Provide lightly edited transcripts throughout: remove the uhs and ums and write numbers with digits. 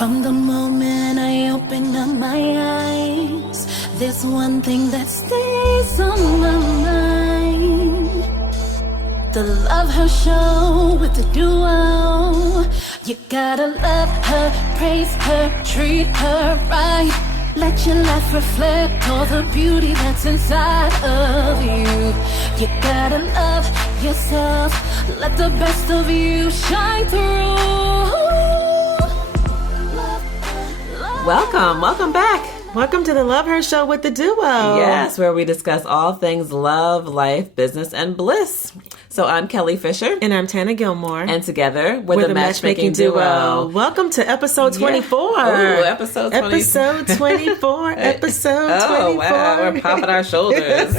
From the moment I open up my eyes, there's one thing that stays on my mind. The Love Her Show with the duo. You gotta love her, praise her, treat her right. Let your life reflect all the beauty that's inside of you. You gotta love yourself. Let the best of you shine through. Welcome back. Welcome to the Love Her Show with the duo. Yes, where we discuss all things love, life, business, and bliss. So I'm Kelly Fisher. And I'm Tana Gilmore. And together we're the Matchmaking Duo. Welcome to episode 24. Yeah. Ooh, episode 24. Episode 24. Episode 24. Oh, wow. We're popping our shoulders.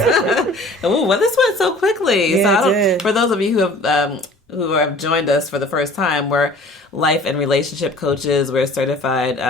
Ooh, well, this went so quickly. Yeah, so for those of you who have joined us for the first time, we're life and relationship coaches. We're certified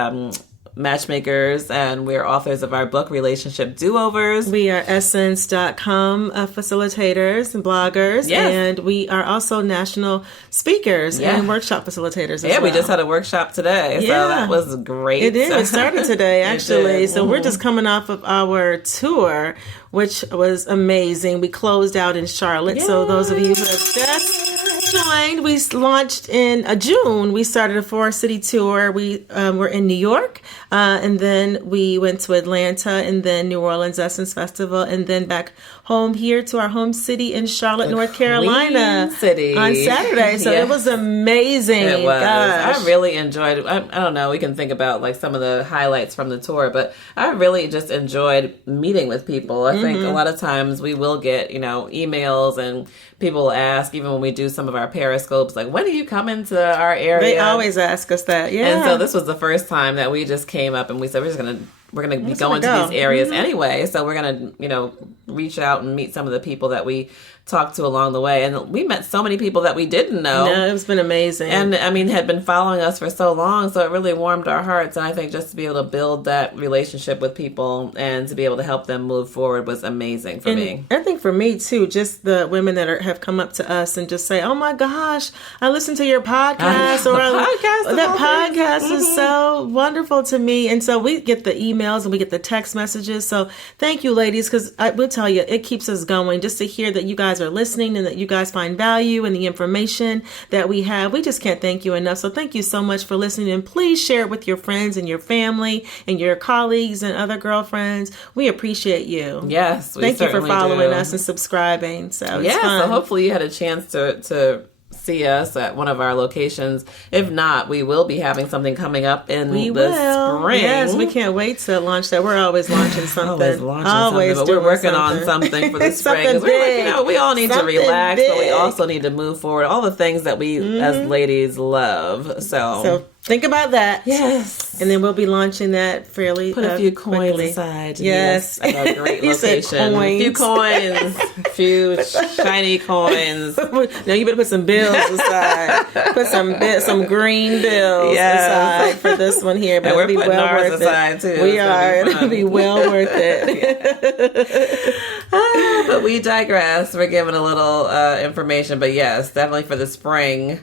matchmakers, and we're authors of our book, Relationship Do-Overs. We are Essence.com facilitators and bloggers, and we are also national speakers and workshop facilitators as well. We just had a workshop today, so that was great. It did. It started today, actually. So we're just coming off of our tour, which was amazing. We closed out in Charlotte, so those of you who have just joined, we launched in June. We started a 4-city tour. We were in New York, and then we went to Atlanta, and then New Orleans Essence Festival, and then back home here to our home city in Charlotte, North Carolina City on Saturday. So it was amazing. It was. Gosh. I really enjoyed it. I don't know. We can think about like some of the highlights from the tour, but I really just enjoyed meeting with people. I think a lot of times we will get, emails and people ask, even when we do some of our periscopes, like, when do you come into our area? They always ask us that. Yeah. And so this was the first time that we just came up and we said, we're going to be going to these areas anyway. So we're going to, reach out and meet some of the people that we talked to along the way. And we met so many people that we didn't know. No, it's been amazing. And had been following us for so long. So it really warmed our hearts. And I think just to be able to build that relationship with people and to be able to help them move forward was amazing for me. I think for me too, just the women that have come up to us and just say, oh my gosh, I listened to your podcast. That podcast is so wonderful to me. And so we get the emails and we get the text messages. So thank you, ladies, because I will tell you, it keeps us going just to hear that you guys are listening and that you guys find value in the information that we have. We just can't thank you enough. So thank you so much for listening, and please share it with your friends and your family and your colleagues and other girlfriends. We appreciate you. Yes, thank you for following us and subscribing. So it's fun. So hopefully you had a chance to see us at one of our locations. If not, we will be having something coming up in the spring. Yes, we can't wait to launch that. We're always launching something. But we're working on something for the spring. We all need to relax, but we also need to move forward. All the things that we as ladies love. So think about that. Yes. And then we'll be launing that fairly Put a few coins quickly. aside. Yes. A great location. A few coins. A few shiny coins. No, you better put some bills aside. Put some green bills aside for this one here. But and we're it'll be putting well ours worth aside it. too. We are. It'll be well worth it. But we digress. We're giving a little information. But yes, definitely for the spring.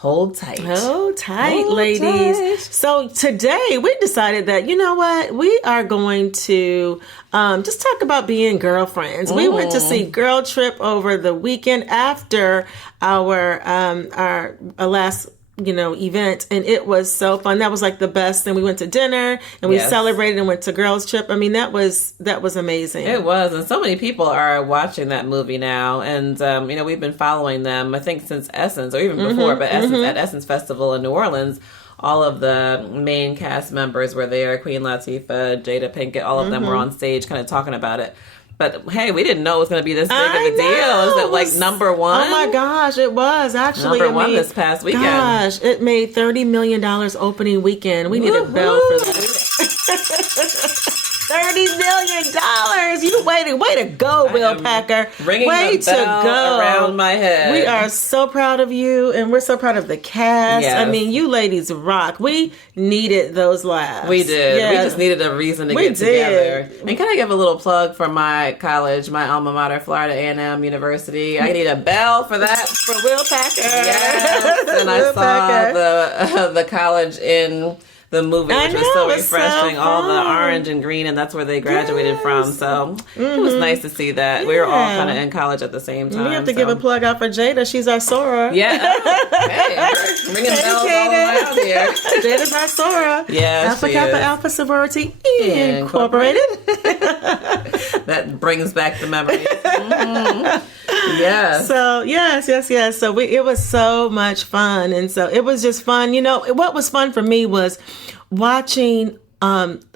Hold tight. Hold tight, ladies. So today we decided that, you know what? We are going to just talk about being girlfriends. We went to see Girl Trip over the weekend after our last event, and it was so fun. That was like the best thing. We went to dinner and we celebrated and went to Girls Trip. I mean, that was amazing. It was, and so many people are watching that movie now, and we've been following them, I think, since Essence, or even before, but Essence at Essence Festival in New Orleans. All of the main cast members were there. Queen Latifah, Jada Pinkett, all of them were on stage kind of talking about it. But hey, we didn't know it was going to be this big of a deal. Is it like number one? Oh my gosh, it was actually number one this past weekend. Gosh, it made $30 million opening weekend. We need a bell for that. $30 million. You way to go, Will Packer. Ringing way the bell to go around my head. We are so proud of you, and we're so proud of the cast. Yes. I mean, you ladies rock. We needed those laughs. We did. Yeah. We just needed a reason to get together. And can I give a little plug for my college, my alma mater, Florida A&M University? I need a bell for that. For Will Packer. Yes. And I saw the college in the movie, which was so refreshing. So all the orange and green, and that's where they graduated from. So it was nice to see that. Yeah. We were all kind of in college at the same time. We have to give a plug out for Jada. She's our Sora. Yeah. Hey, ringing bells all around here. Jada's our Sora. Yeah, Alpha Kappa Alpha Sorority Incorporated. That brings back the memories. Yeah. So yes. So it was so much fun, and so it was just fun. You know, what was fun for me was watching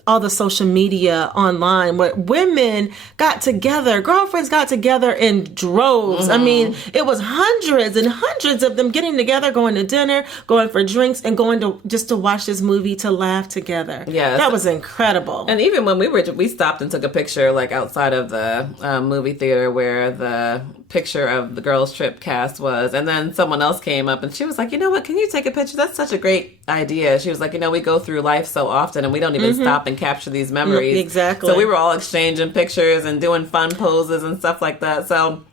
all the social media online where women got together, girlfriends got together in droves. I mean, it was hundreds and hundreds of them getting together, going to dinner, going for drinks, and going to just to watch this movie, to laugh together. Yeah, that was incredible. And even when we stopped and took a picture like outside of the movie theater where the picture of the girls trip cast was, and then someone else came up and she was like, you know what, can you take a picture? That's such a great idea. She was like, you know, we go through life so often and we don't even stop and capture these memories. Exactly. So we were all exchanging pictures and doing fun poses and stuff like that. So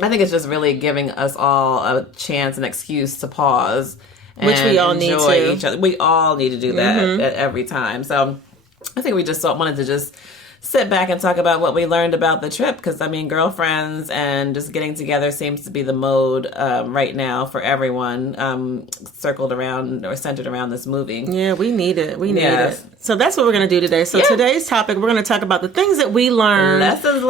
I think it's just really giving us all a chance, an excuse to pause, which we all need to. Each other. We all need to do that at every time. So I think we just wanted to just sit back and talk about what we learned about the trip, because I mean, girlfriends and just getting together seems to be the mode right now for everyone, circled around or centered around this movie. Yeah, we need it. We need it. So that's what we're going to do today. So today's topic, we're going to talk about the things that we learned. Lessons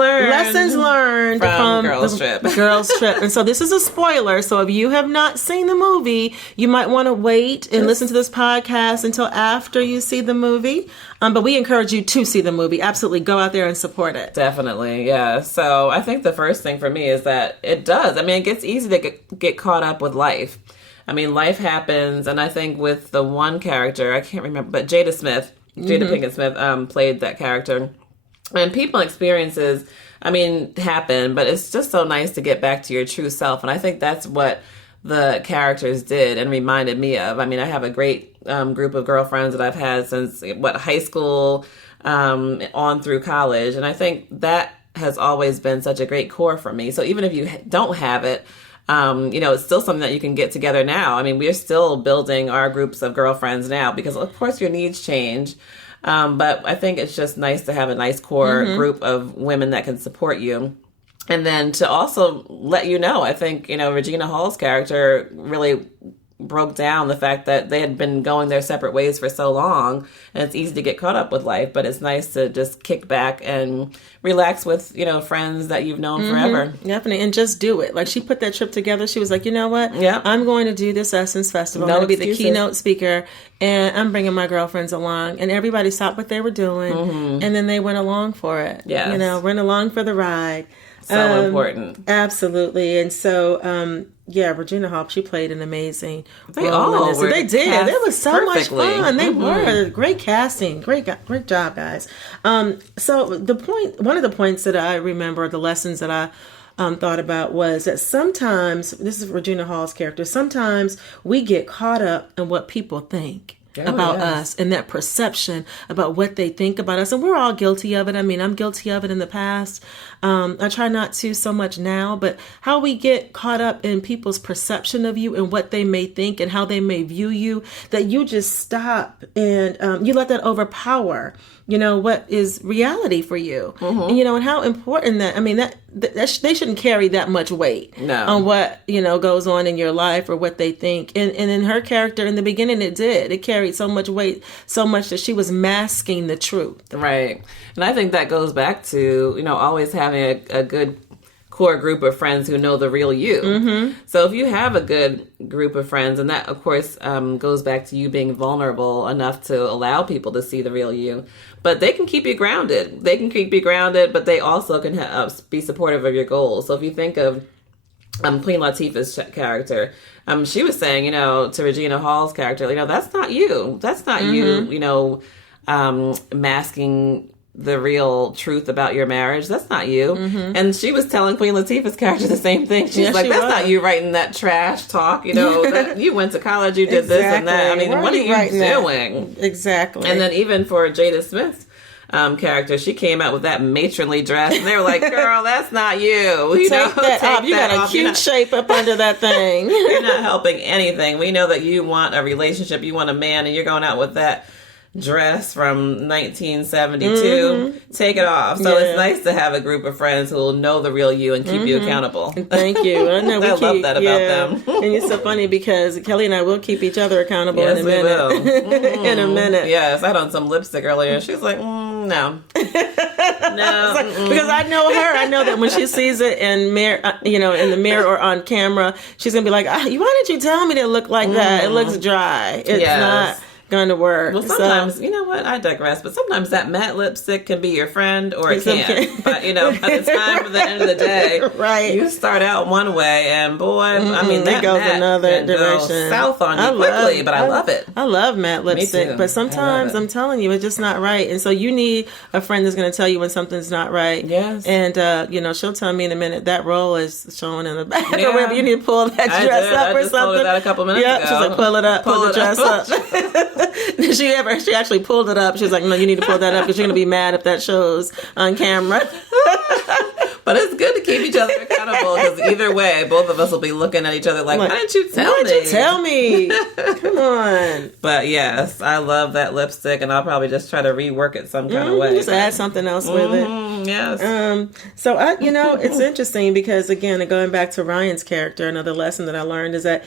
learned from Girls Trip. Girls Trip. And so this is a spoiler. So if you have not seen the movie, you might want to wait and listen to this podcast until after you see the movie. But we encourage you to see the movie. Absolutely. Go out there and support it. Definitely. Yeah. So I think the first thing for me is that it does. I mean, it gets easy to get caught up with life. I mean, life happens. And I think with the one character, I can't remember, but Jada Pinkett Smith played that character. And people experiences, I mean, happen, but it's just so nice to get back to your true self. And I think that's what the characters did and reminded me of. I mean, I have a great group of girlfriends that I've had since high school on through college, and I think that has always been such a great core for me. So even if you don't have it, it's still something that you can get together now. I mean, we're still building our groups of girlfriends now because, of course, your needs change. But I think it's just nice to have a nice core group of women that can support you. And then to also let you know, I think, Regina Hall's character really broke down the fact that they had been going their separate ways for so long, and it's easy to get caught up with life, but it's nice to just kick back and relax with, friends that you've known forever. Definitely. And just do it. Like, she put that trip together. She was like, you know what? Yeah. I'm going to do this Essence Festival. I'm going to be the keynote speaker, and I'm bringing my girlfriends along. And everybody stopped what they were doing, and then they went along for it. Yes. Went along for the ride. So important. Absolutely. And so, Regina Hall, she played an amazing They all were. They did. It was so much fun. They were. Great casting. Great job, guys. So one of the points that I remember, the lessons that I thought about was that sometimes, this is Regina Hall's character, sometimes we get caught up in what people think about us, and that perception about what they think about us. And we're all guilty of it. I mean, I'm guilty of it in the past. I try not to so much now, but how we get caught up in people's perception of you and what they may think and how they may view you, that you just stop and you let that overpower, what is reality for you. And, and how important that, I mean, that they shouldn't carry that much weight on what, goes on in your life or what they think. And in her character in the beginning, it carried so much weight, so much that she was masking the truth. Right. And I think that goes back to, always having a good core group of friends who know the real you. So if you have a good group of friends, and that, of course, goes back to you being vulnerable enough to allow people to see the real you, but they can keep you grounded. They can keep you grounded, but they also can be supportive of your goals. So if you think of Queen Latifah's character, she was saying, to Regina Hall's character, that's not you. That's not you, masking the real truth about your marriage. That's not you. And she was telling Queen Latifah's character the same thing. She's like, that's not you writing that trash talk. That you went to college, you did this and that. I mean, what are you doing? That? Exactly. And then even for Jada Smith's character, she came out with that matronly dress, and they were like, girl, that's not you. Take that off. You got a cute shape up under that thing. You're not helping anything. We know that you want a relationship, you want a man, and you're going out with that dress from 1972, take it off. So it's nice to have a group of friends who will know the real you and keep you accountable. Thank you. I know love that about them. And it's so funny because Kelly and I will keep each other accountable in a minute. Will. In a minute. Yes, I had on some lipstick earlier and she's like, no. No. Because I know her. I know that when she sees it in in the mirror or on camera, she's going to be like, why did you tell me to look like that? It looks dry. It's not going to work. Well, sometimes, you know what? I digress. But sometimes that matte lipstick can be your friend or it can't. But, by the time of the end of the day, right. You start out one way and boy, I mean, that goes matte another can direction. go south on you quickly, but I love it. I love matte lipstick. Me too. But sometimes I'm telling you, it's just not right. And so you need a friend that's going to tell you when something's not right. Yes. And, she'll tell me in a minute, that roll is showing in the back or whatever. You need to pull that dress up or I just told her that a couple minutes ago. She's like, pull it up, pull the dress up. She actually pulled it up. She was like, no, you need to pull that up because you're going to be mad if that shows on camera. But it's good to keep each other accountable because either way, both of us will be looking at each other like, why didn't you tell me? Why did you tell me? Come on. But yes, I love that lipstick and I'll probably just try to rework it some kind of way. Just add something else with it. Yes. So it's interesting because again, going back to Ryan's character, another lesson that I learned is that,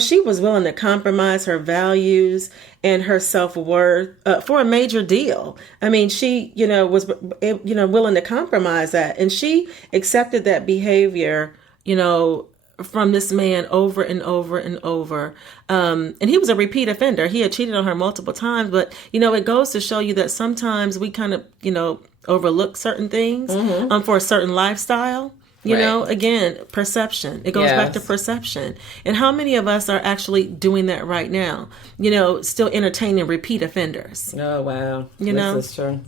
she was willing to compromise her values and her self-worth for a major deal. I mean, she, was, willing to compromise that. And she accepted that behavior, from this man over and over and over. And he was a repeat offender. He had cheated on her multiple times. But, it goes to show you that sometimes we kind of, overlook certain things for a certain lifestyle. Again, perception. It goes back to perception. And how many of us are actually doing that right now? Still entertaining repeat offenders. Oh, wow. This is true.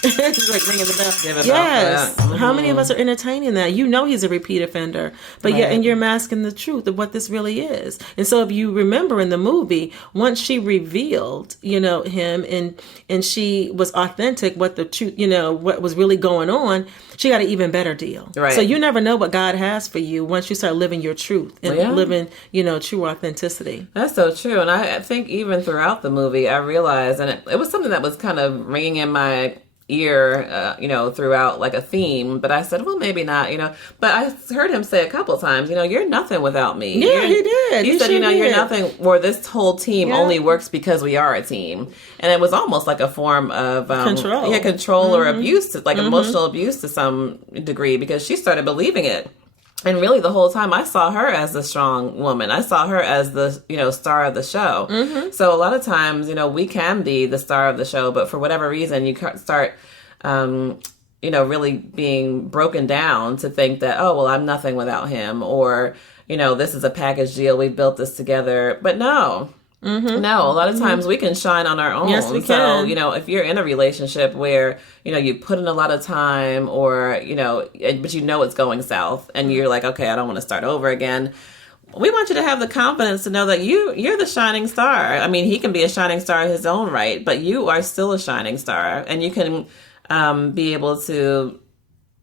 It's like ringing the bell. Yes. How many of us are entertaining that? He's a repeat offender, but yet, and you're masking the truth of what this really is. And so, if you remember in the movie, once she revealed, him, and she was authentic, what the truth, what was really going on, she got an even better deal. Right. So you never know what God has for you once you start living your truth and living, true authenticity. That's so true. And I think even throughout the movie, I realized, and it was something that was kind of ringing in my ear, throughout like a theme, but I said, well, maybe not, but I heard him say a couple times, you're nothing without me. Yeah, he did. He said, you're nothing, or this whole team only works because we are a team. And it was almost like a form of control. Yeah, control or abuse, emotional abuse to some degree, because she started believing it. And really the whole time I saw her as the strong woman. I saw her as the, star of the show. Mm-hmm. So a lot of times, we can be the star of the show, but for whatever reason, you start, really being broken down to think that, oh, well, I'm nothing without him. Or, this is a package deal. We built this together. But no. Mm-hmm. No, a lot of times we can shine on our own. Yes, we can. So, if you're in a relationship where, you put in a lot of time or, but it's going south and you're like, okay, I don't want to start over again. We want you to have the confidence to know that you're the shining star. I mean, he can be a shining star in his own right, but you are still a shining star and you can be able to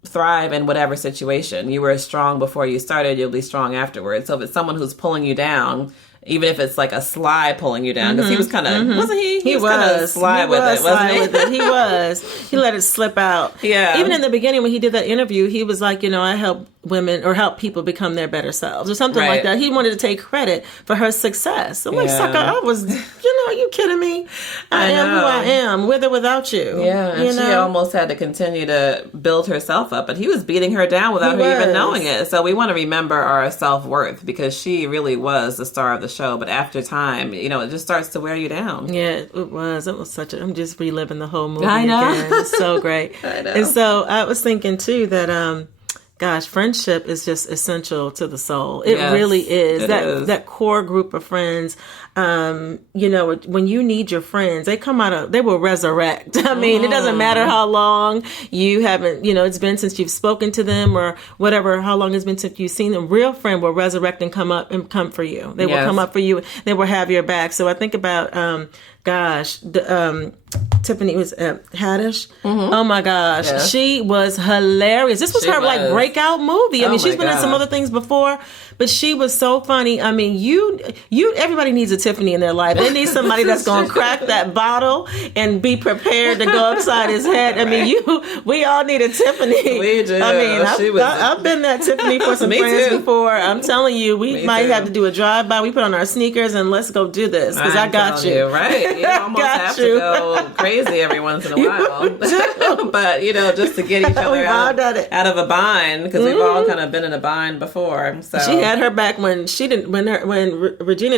thrive in whatever situation. You were strong before you started, you'll be strong afterwards. So if it's someone who's pulling you down, even if it's like a sly pulling you down, because he was kind of, wasn't he? He was kind of sly with it, wasn't he? He was. He let it slip out. Yeah. Even in the beginning when he did that interview, he was like, I help women or help people become their better selves or something like that. He wanted to take credit for her success. I'm like, sucker, I was, are you kidding me? I am who I am, with or without you. Yeah, and she almost had to continue to build herself up, but he was beating her down without her even knowing it. So we want to remember our self-worth because she really was the star of the show. But after time, it just starts to wear you down. Yeah, it was. It was such a, I'm just reliving the whole movie I know. again. It's so great. I know. And so I was thinking too that, gosh, friendship is just essential to the soul. It really is. That core group of friends, when you need your friends, they will resurrect. I mean, it doesn't matter how long you haven't, it's been since you've spoken to them or whatever, how long it's been since you've seen them. Real friend will resurrect and come up and come for you. They will come up for you. They will have your back. So I think about, Tiffany was Haddish. Oh my gosh, she was hilarious. This was her like breakout movie. I mean, she's been in some other things before, but she was so funny. I mean, everybody needs a Tiffany in their life. They need somebody that's going to crack that bottle and be prepared to go upside his head. I mean, we all need a Tiffany. We do. I mean, I've been that Tiffany for some friends before. I'm teling you, we might have to do a drive-by. We put on our sneakers and let's go do this because I got you. Right. You almost have to go crazy every once in a while. But, just to get each other out of a bind, because we've all kind of been in a bind before. So she had her back when Regina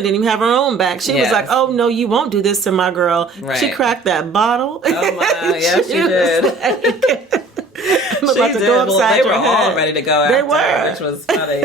didn't even have her own back. She was like, "Oh no, you won't do this to my girl." Right. She cracked that bottle. Oh my, yeah, she did. They were all ready to go after. They were, which was funny.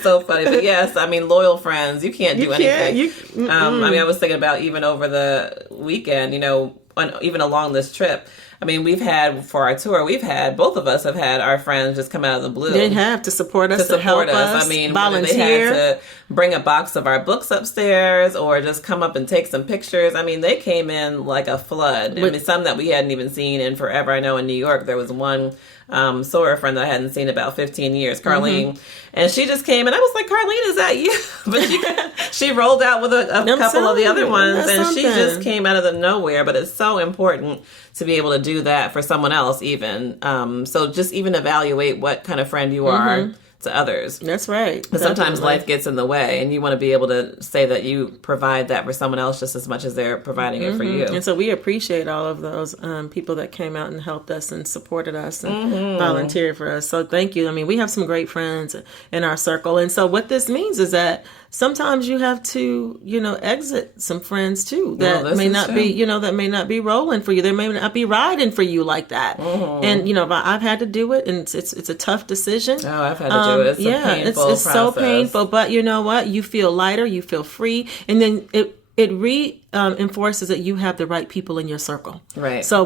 So funny. But yes, I mean, loyal friends, you can't do anything. I mean, I was thinking about even over the weekend, even along this trip. I mean, we've had, for our tour, both of us have had our friends just come out of the blue. They have to support us, to help us. I mean, volunteer. They had to bring a box of our books upstairs or just come up and take some pictures. I mean, they came in like a flood. I mean, some that we hadn't even seen in forever. I know in New York, there was one Sawyer friend that I hadn't seen about 15 years, Carlene. And she just came and I was like, Carlene, is that you? But she rolled out with a couple of the other ones and she just came out of the nowhere. But it's so important to be able to do that for someone else even. So just even evaluate what kind of friend you are to others. That's right. Because sometimes life gets in the way and you want to be able to say that you provide that for someone else just as much as they're providing it for you. And so we appreciate all of those people that came out and helped us and supported us and volunteered for us. So thank you. I mean, we have some great friends in our circle. And so what this means is that sometimes you have to, exit some friends too that may not be, that may not be rolling for you. They may not be riding for you like that. And I've had to do it, and it's a tough decision. Oh, I've had to do it. It's a painful it's process. So painful. But you know what? You feel lighter. You feel free, and then it reinforces that you have the right people in your circle. Right. So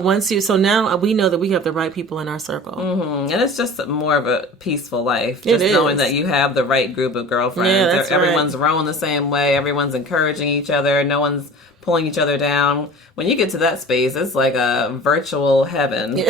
now we know that we have the right people in our circle. And it's just more of a peaceful life. Just knowing that you have the right group of girlfriends. Everyone's rowing the same way. Everyone's encouraging each other. No one's pulling each other down. When you get to that space, it's like a virtual heaven. It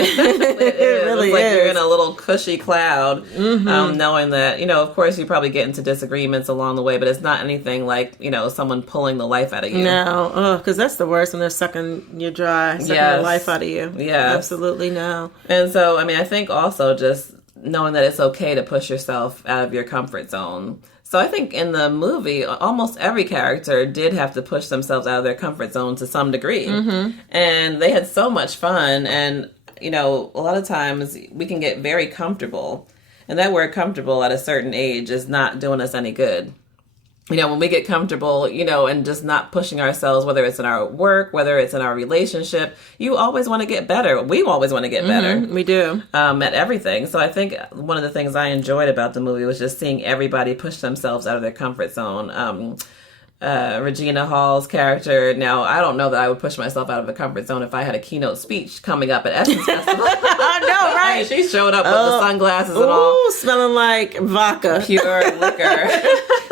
really it's like you're in a little cushy cloud, knowing that, of course you probably get into disagreements along the way, but it's not anything like, someone pulling the life out of you. No, because that's the worst when they're sucking you dry, sucking the life out of you. Yeah. Absolutely no. And so, I mean, I think also just knowing that it's okay to push yourself out of your comfort zone. So I think in the movie, almost every character did have to push themselves out of their comfort zone to some degree. And they had so much fun. And, a lot of times we can get very comfortable. And that word comfortable at a certain age is not doing us any good. When we get comfortable, and just not pushing ourselves, whether it's in our work, whether it's in our relationship, you always want to get better. We always want to get better. We do. At everything. So I think one of the things I enjoyed about the movie was just seeing everybody push themselves out of their comfort zone. Regina Hall's character. Now, I don't know that I would push myself out of a comfort zone if I had a keynote speech coming up at Essence Festival. I know, right? She showed up with the sunglasses and all. Smelling like vodka. Pure liquor.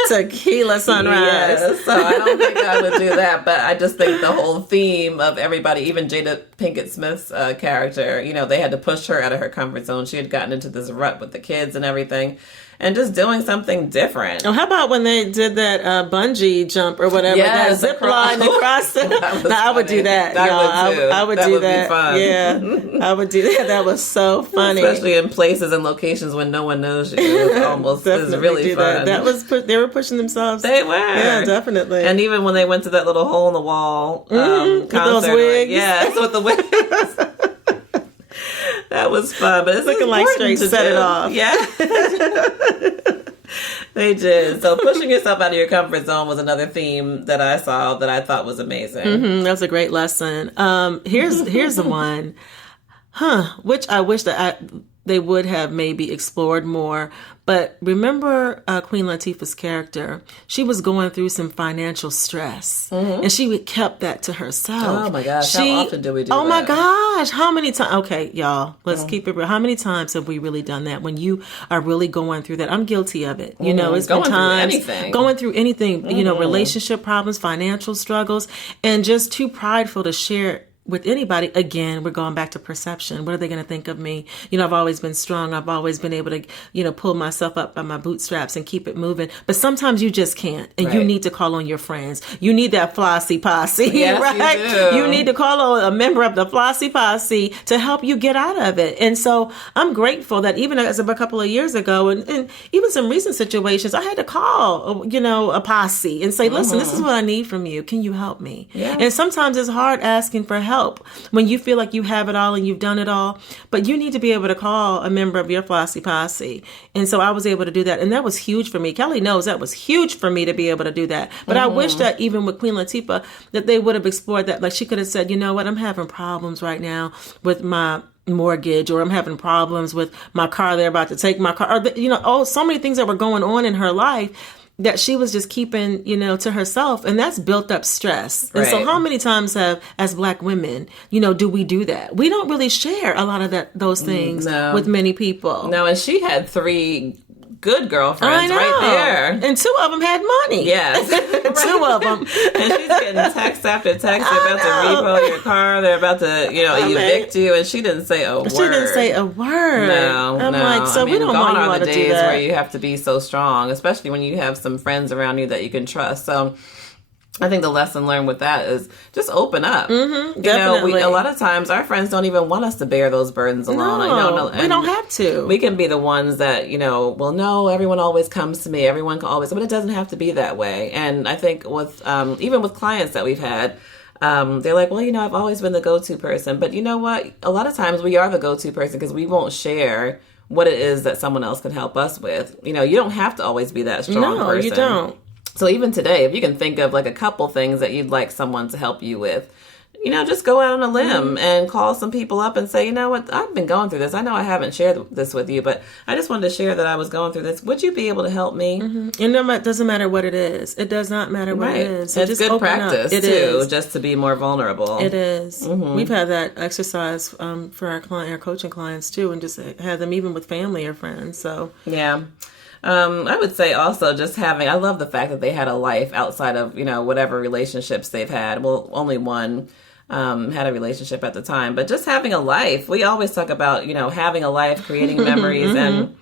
Tequila sunrise. Yes, so I don't think I would do that, but I just think the whole theme of everybody, even Jada Pinkett Smith's character, they had to push her out of her comfort zone. She had gotten into this rut with the kids and everything. And just doing something different. Oh, how about when they did that bungee jump or whatever? Yes, that zip line across the... I would do that, y'all. I would do that. Be fun. Yeah, I would do that. That was so funny. Especially in places and locations when no one knows you. It's really fun. That was they were pushing themselves. They were. Yeah, definitely. And even when they went to that little hole in the wall concert. With those wigs. Yes, with the wigs. That was fun, but it's looking like straight set it off. Yeah. They did. So pushing yourself out of your comfort zone was another theme that I saw that I thought was amazing. That was a great lesson. Here's the one, which I wish that they would have maybe explored more. But remember Queen Latifah's character, she was going through some financial stress and she kept that to herself. Oh my gosh, how often do we do that? Oh my gosh, how many times? Okay, y'all, let's keep it real. How many times have we really done that when you are really going through that? I'm guilty of it. It's been times going through anything, relationship problems, financial struggles, and just too prideful to share with anybody, again, we're going back to perception. What are they going to think of me? I've always been strong. I've always been able to, pull myself up by my bootstraps and keep it moving. But sometimes you just can't. And you need to call on your friends. You need that flossy posse, yes, right? You do. You need to call on a member of the flossy posse to help you get out of it. And so I'm grateful that even as of a couple of years ago, and even some recent situations, I had to call, a posse and say, listen, this is what I need from you. Can you help me? Yeah. And sometimes it's hard asking for help when you feel like you have it all and you've done it all, but you need to be able to call a member of your flossy posse. And so I was able to do that. And that was huge for me. Kelly knows that was huge for me to be able to do that. But I wish that even with Queen Latifah, that they would have explored that. Like she could have said, you know what, I'm having problems right now with my mortgage, or I'm having problems with my car. They're about to take my car. Or, so many things that were going on in her life that she was just keeping, to herself. And that's built up stress. And so how many times as Black women, do we do that? We don't really share a lot of those things with many people. No, and she had 3 good girlfriends right there. And 2 of them had money. Yes. 2 of them. And she's getting text after text. They're about to repo your car. They're about to, evict you. And she didn't say a word. She didn't say a word. No. I'm like, so we don't want you all to do that. Gone are the days where you have to be so strong, especially when you have some friends around you that you can trust. So I think the lesson learned with that is just open up. Mm-hmm, definitely. A lot of times our friends don't even want us to bear those burdens alone. No, we don't have to. We can be the ones that, well, no, everyone always comes to me. Everyone can always, but it doesn't have to be that way. And I think with, even with clients that we've had, they're like, well, I've always been the go-to person. But you know what? A lot of times we are the go-to person because we won't share what it is that someone else can help us with. You don't have to always be that strong person. No, you don't. So even today, if you can think of like a couple things that you'd like someone to help you with, just go out on a limb and call some people up and say, you know what, I've been going through this. I know I haven't shared this with you, but I just wanted to share that I was going through this. Would you be able to help me? Mm-hmm. And it doesn't matter what it is. It does not matter what it is. So it's just good practice, too, just to be more vulnerable. It is. Mm-hmm. We've had that exercise for our coaching clients too, and just have them even with family or friends. So yeah. I would say also just I love the fact that they had a life outside of, whatever relationships they've had. Well, only one had a relationship at the time, but just having a life. We always talk about, having a life, creating memories. And,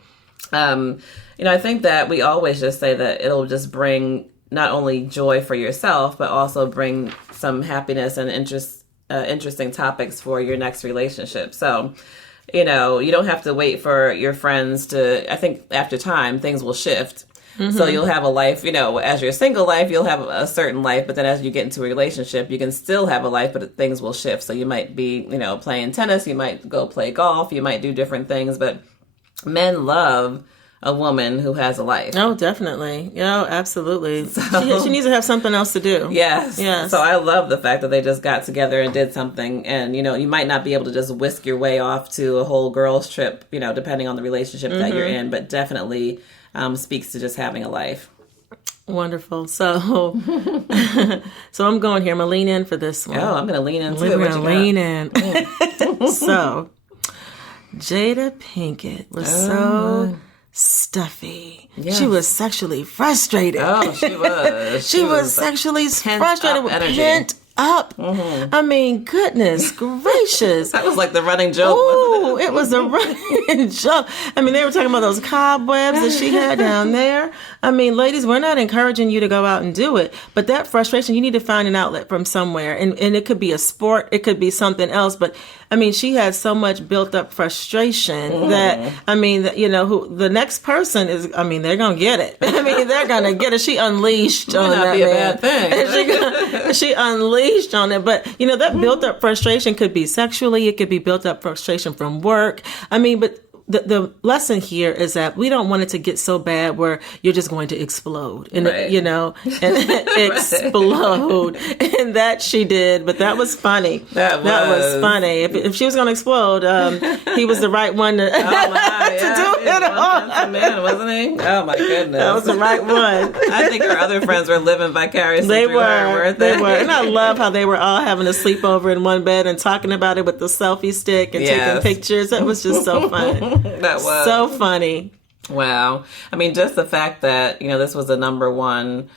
I think that we always just say that it'll just bring not only joy for yourself, but also bring some happiness and interesting topics for your next relationship. So, you don't have to wait for your friends to, I think after time, things will shift. Mm-hmm. So you'll have a life, as your single life, you'll have a certain life, but then as you get into a relationship, you can still have a life, but things will shift. So you might be, playing tennis, you might go play golf, you might do different things, but men love a woman who has a life. Oh, definitely. Yeah, absolutely. So, she needs to have something else to do. Yes. So I love the fact that they just got together and did something. And, you might not be able to just whisk your way off to a whole girls trip, depending on the relationship that you're in, but definitely speaks to just having a life. Wonderful. So I'm going here. I'm going to lean in for this one. Oh, I'm going to lean in too. I'm going to lean in. So Jada Pinkett was so stuffy. Yes. She was sexually frustrated. Oh, she was. She was sexually frustrated with pent up. Mm-hmm. I mean, goodness gracious. That was like the running joke. Oh, it was a running joke. I mean, they were talking about those cobwebs that she had down there. I mean, ladies, we're not encouraging you to go out and do it, but that frustration, you need to find an outlet from somewhere. And it could be a sport, it could be something else, but I mean, she had so much built up frustration that, I mean, who the next person is, I mean, they're going to get it. I mean, they're going to get it. She unleashed on that be man. A bad thing. She unleashed on it. But, that built up frustration could be sexually. It could be built up frustration from work. I mean, but the lesson here is that we don't want it to get so bad where you're just going to explode and, right. and explode. And that she did, but that was funny. That was funny. If she was going to explode, he was the right one to, to do it all. Man, wasn't he? Oh my goodness. That was the right one. I think her other friends were living vicariously through her, weren't they? They were. And I love how they were all having a sleepover in one bed and talking about it with the selfie stick and taking pictures. That was just so fun. That was so funny. Wow. I mean, just the fact that, this was the number one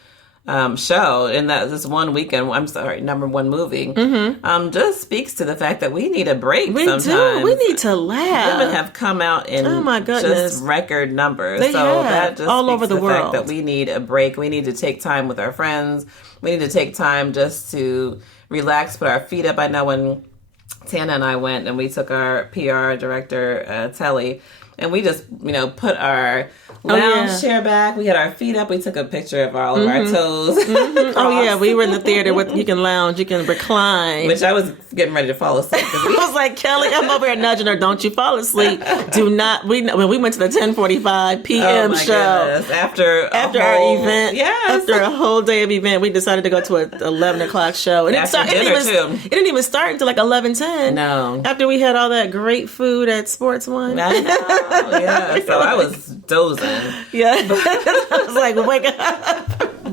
show in that this one weekend. I'm sorry, number one movie. Just speaks to the fact that we need a break. We sometimes. do. We need to laugh. Women have come out in just record numbers. They so have. That just all speaks over the to world. fact that we need a break. We need to take time with our friends. We need to take time just to relax, put our feet up. I know when Tana and I went and we took our PR director, Telly, and we just, put our lounge chair back. We had our feet up. We took a picture of all of our toes. Oh, yeah. We were in the theater with, you can lounge, you can recline. Which I was getting ready to fall asleep. I was like, Kelly, I'm over here nudging her. Don't you fall asleep. Do not. When we went to the 10:45 p.m. show. Goodness. After our event. Yes. After a whole day of event, we decided to go to an 11 o'clock show. And it didn't even start until like 11:10. No. After we had all that great food at Sports One. I know. Yeah. So I was dozing. Yeah. I was like,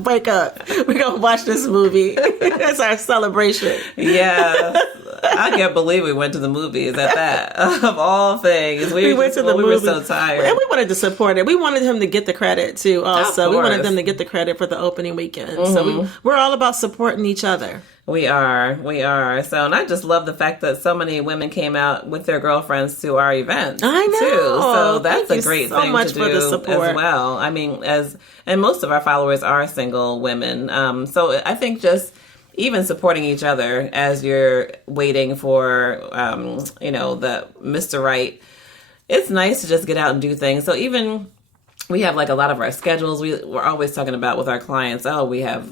wake up. We're going to watch this movie. It's our celebration. Yeah. I can't believe we went to the movies at that. Of all things. We went to the movies. We were so tired. And we wanted to support it. We wanted him to get the credit, too, also. We wanted them to get the credit for the opening weekend. So we're all about supporting each other. We are. So, and I just love the fact that so many women came out with their girlfriends to our event. I know. Too. So that's a great thing much to do for the support. as well. I mean, and most of our followers are single women. So I think just even supporting each other as you're waiting for, the Mr. Right. It's nice to just get out and do things. So even we have like a lot of our schedules. We're always talking about with our clients, we have,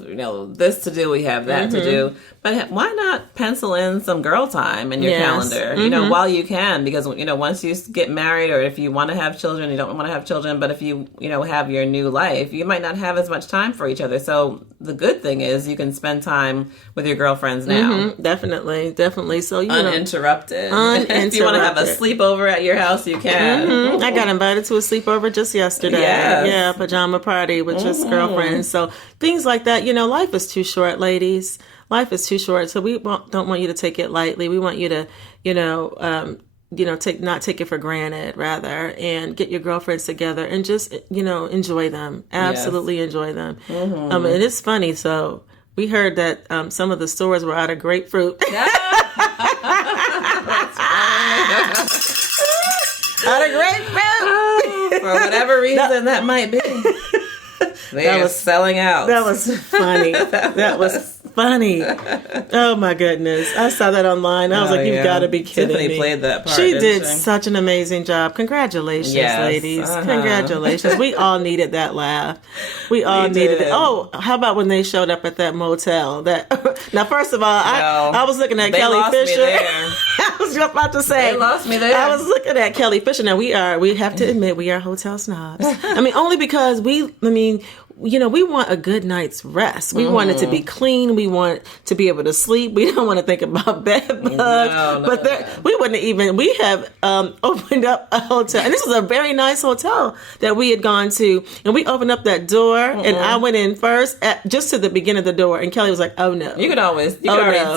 this to do, we have that to do. But why not pencil in some girl time in your calendar, while you can? Because, once you get married or if you want to have children, you don't want to have children, but if you, have your new life, you might not have as much time for each other. So the good thing is you can spend time with your girlfriends now. Definitely. So, Uninterrupted. If you want to have a sleepover at your house, you can. I got invited to a sleepover just yesterday. Yes. Yeah, pajama party with just girlfriends. So things like that. Life is too short, ladies. Life is too short. So we don't want you to take it lightly. We want you to, not take it for granted, rather, and get your girlfriends together and just, enjoy them. Absolutely enjoy them. And it's funny. So we heard that some of the stores were out of grapefruit. Yeah. Out of grapefruit. For whatever reason that might be. They were selling out. That was funny. That was funny. Oh my goodness. I saw that online. I was like, you've got to be kidding Tiffany me. played that part. She did such an amazing job. Congratulations, ladies. Congratulations. We all needed that laugh. We all needed it. Oh, how about when they showed up at that motel? Now, first of all, I was looking at Kelly Fisher. I was just about to say. They lost me there. I was looking at Kelly Fisher. Now, we have to admit, we are hotel snobs. I mean, only because we want a good night's rest. We want it to be clean. We want to be able to sleep. We don't want to think about bed bugs. We have opened up a hotel. And this was a very nice hotel that we had gone to. And we opened up that door and I went in first just to the beginning of the door. And Kelly was like, oh no. You can already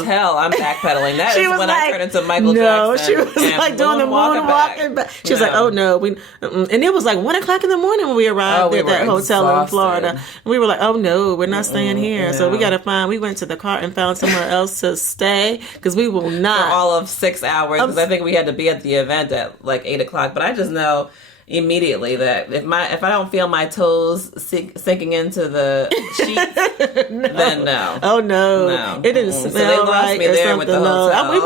tell I'm backpedaling. That is when I turn into Michael Jackson. No, she was like doing the moonwalking back. She was like, oh no. And it was like 1 o'clock in the morning when we arrived at that hotel in Florida. And we were like, oh no, we're not staying here. Yeah. So we went to the car and found somewhere else to stay because we will not. For all of 6 hours because I think we had to be at the event at like 8 o'clock. But I just know immediately that if I don't feel my toes sinking into the sheets, then no. Oh no, it didn't smell so they lost right me or there something. with the hotel. We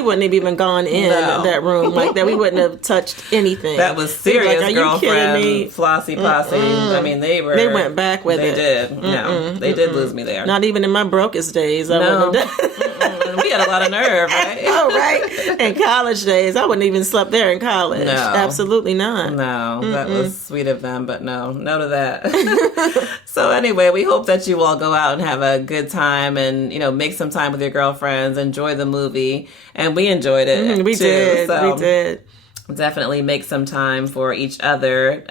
wouldn't have even gone in that room like that. We wouldn't have touched anything. That was serious, like, girlfriend. Flossy posse. I mean, they went back with it. They did. No, they did lose me there. Not even in my brokest days. I wouldn't have we had a lot of nerve, right? Oh, right. In college days, I wouldn't even slept there in college. No. Absolutely not. No, that was sweet of them, but no to that. So anyway, we hope that you all go out and have a good time and, make some time with your girlfriends, enjoy the movie. And we enjoyed it. We did. Definitely make some time for each other.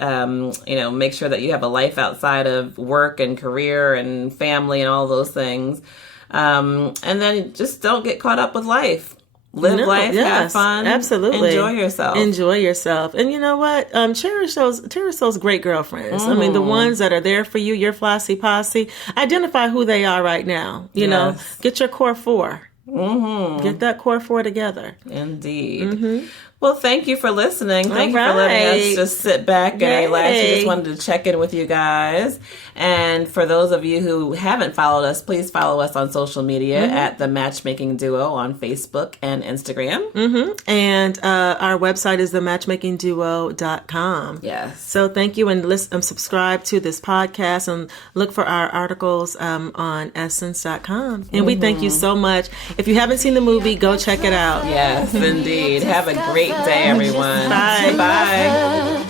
Make sure that you have a life outside of work and career and family and all those things. And then just don't get caught up with life. Live life, have fun. Absolutely. Enjoy yourself. Enjoy yourself. And you know what? Cherish those great girlfriends. I mean, the ones that are there for you, your flossy posse. Identify who they are right now. You know, get your core 4. Get that core 4 together. Indeed. Well, thank you for listening. Thank you for letting us just sit back and relax. We just wanted to check in with you guys. And for those of you who haven't followed us, please follow us on social media at The Matchmaking Duo on Facebook and Instagram. And our website is thematchmakingduo.com. Yes. So thank you, and subscribe to this podcast and look for our articles on essence.com. And we thank you so much. If you haven't seen the movie, go check it out. Yes, indeed. Have a great day, everyone. Bye. Bye.